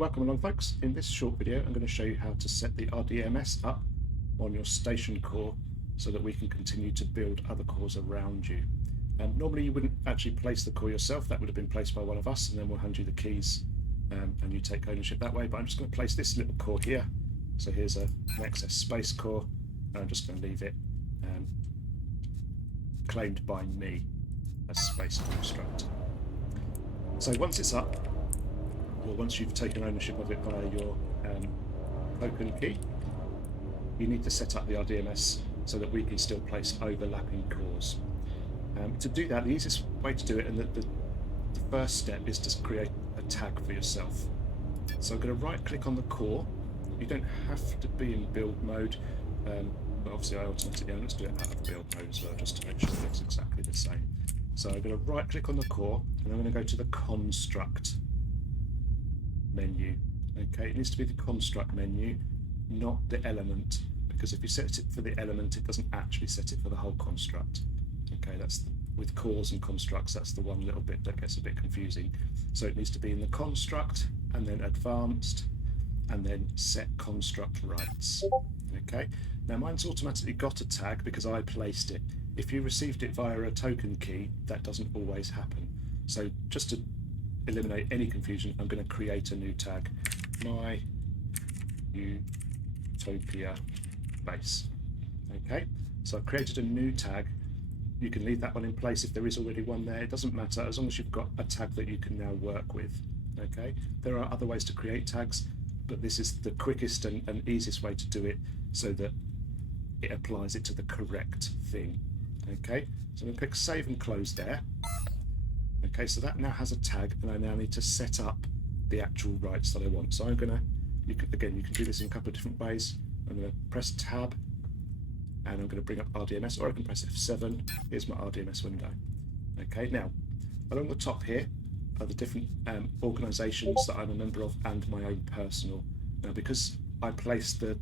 Welcome along, folks. In this short video I'm going to show you how to set the RDMS up on your station core so that we can continue to build other cores around you. Normally you wouldn't actually place the core yourself, that would have been placed by one of us, and then we'll hand you the keys and you take ownership that way. But I'm just going to place this little core here. So here's an excess space core, and I'm just going to leave it claimed by me as space construct. So once it's up, or once you've taken ownership of it via your token key, you need to set up the RDMS so that we can still place overlapping cores. To do that, the easiest way to do it, and the first step, is to create a tag for yourself. So I'm going to right click on the core. You don't have to be in build mode, but obviously I automatically, let's do it out of build mode as well, just to make sure it looks exactly the same. So I'm going to right click on the core, and I'm going to go to the construct menu. Okay, it needs to be the construct menu, not the element, because if you set it for the element, it doesn't actually set it for the whole construct. Okay, that's with cores and constructs, that's the one little bit that gets a bit confusing. So it needs to be in the construct, and then advanced, and then set construct rights. Okay, now mine's automatically got a tag because I placed it. If you received it via a token key, that doesn't always happen. So just to eliminate any confusion, I'm going to create a new tag, my Utopia base. Okay, so I've created a new tag. You can leave that one in place if there is already one there. It doesn't matter as long as you've got a tag that you can now work with. Okay, there are other ways to create tags, but this is the quickest and easiest way to do it so that it applies it to the correct thing. Okay, so I'm going to click save and close there. Okay, so that now has a tag, and I now need to set up the actual rights that I want. So I'm going to, you can do this in a couple of different ways. I'm going to press tab, and I'm going to bring up RDMS, or I can press F7. Here's my RDMS window. Okay, now along the top here are the different organisations that I'm a member of and my own personal. Now, because I placed the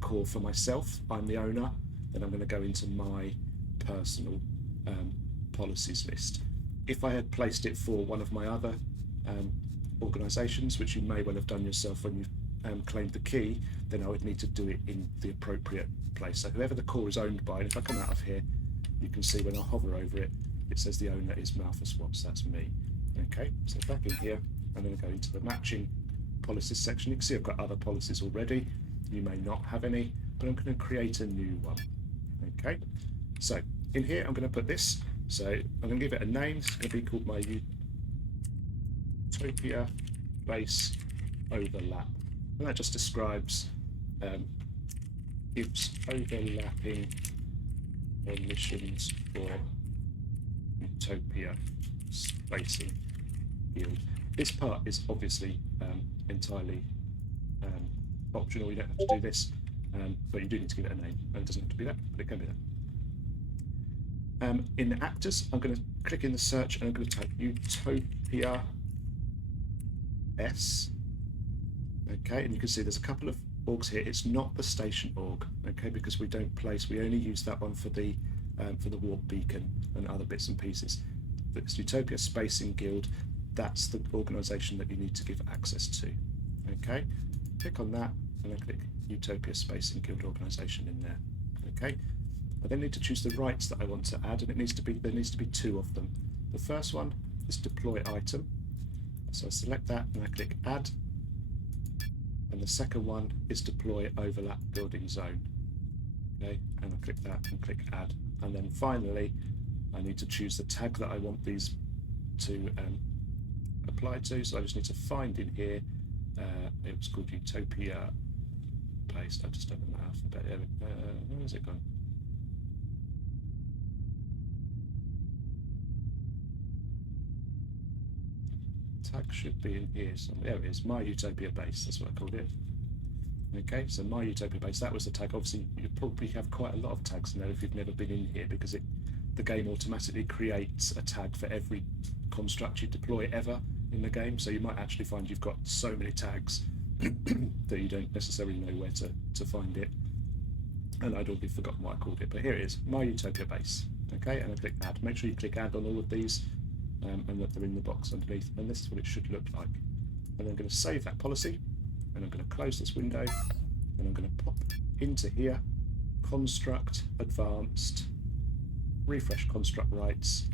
core for myself, I'm the owner, then I'm going to go into my personal policies list. If I had placed it for one of my other organisations, which you may well have done yourself when you claimed the key, then I would need to do it in the appropriate place. So whoever the core is owned by, and if I come out of here, you can see when I hover over it, it says the owner is Malfa Swaps, that's me. Okay, so back in here, I'm going to go into the matching policies section. You can see I've got other policies already. You may not have any, but I'm going to create a new one. Okay, so in here I'm going to put this. So I'm going to give it a name. It's going to be called my Utopia base overlap, and that just describes, gives overlapping permissions for Utopia spacing guild. This part is obviously entirely optional. You don't have to do this, but you do need to give it a name, and it doesn't have to be that, but it can be that. In the actors, I'm going to click in the search, and I'm going to type Utopia S. Okay, and you can see there's a couple of orgs here. It's not the station org, okay, because we don't place. We only use that one for the warp beacon and other bits and pieces. But it's Utopia Spacing Guild. That's the organisation that you need to give access to. Okay, click on that, and then click Utopia Spacing Guild organisation in there. Okay. I then need to choose the rights that I want to add, and there needs to be two of them. The first one is deploy item, so I select that and I click add, and the second one is deploy overlap building zone. Okay, and I click that and click add, and then finally I need to choose the tag that I want these to apply to. So I just need to find in here, it was called Utopia base. I just don't know the alphabet. Where has it gone? Tag should be in here. So there it is, my Utopia base, that's what I called it. Okay, so my Utopia base, that was the tag. Obviously you probably have quite a lot of tags in there if you've never been in here, because the game automatically creates a tag for every construct you deploy ever in the game. So you might actually find you've got so many tags that you don't necessarily know where to find it. And I'd already forgotten what I called it, but here it is, my Utopia base. Okay, and I click add. Make sure you click add on all of these, and that they're in the box underneath, and this is what it should look like. And I'm going to save that policy, and I'm going to close this window, and I'm going to pop into here, construct, advanced, refresh construct rights,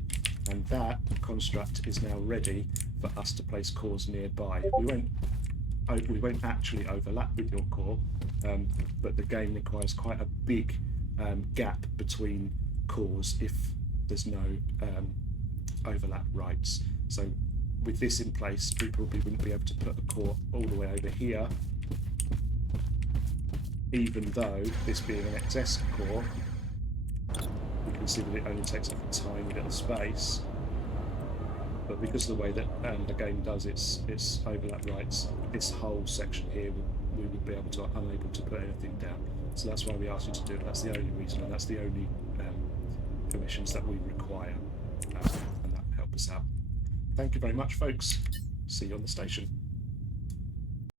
and that construct is now ready for us to place cores nearby. We won't actually overlap with your core, but the game requires quite a big gap between cores if there's no overlap rights. So with this in place, we probably wouldn't be able to put a core all the way over here, even though this being an XS core, you can see that it only takes up a tiny little space. But because of the way that the game does its overlap rights, this whole section here we would be unable to put anything down. So that's why we asked you to do it. That's the only reason, and that's the only permissions that we require, and that will help us out. Thank you very much, folks. See you on the station.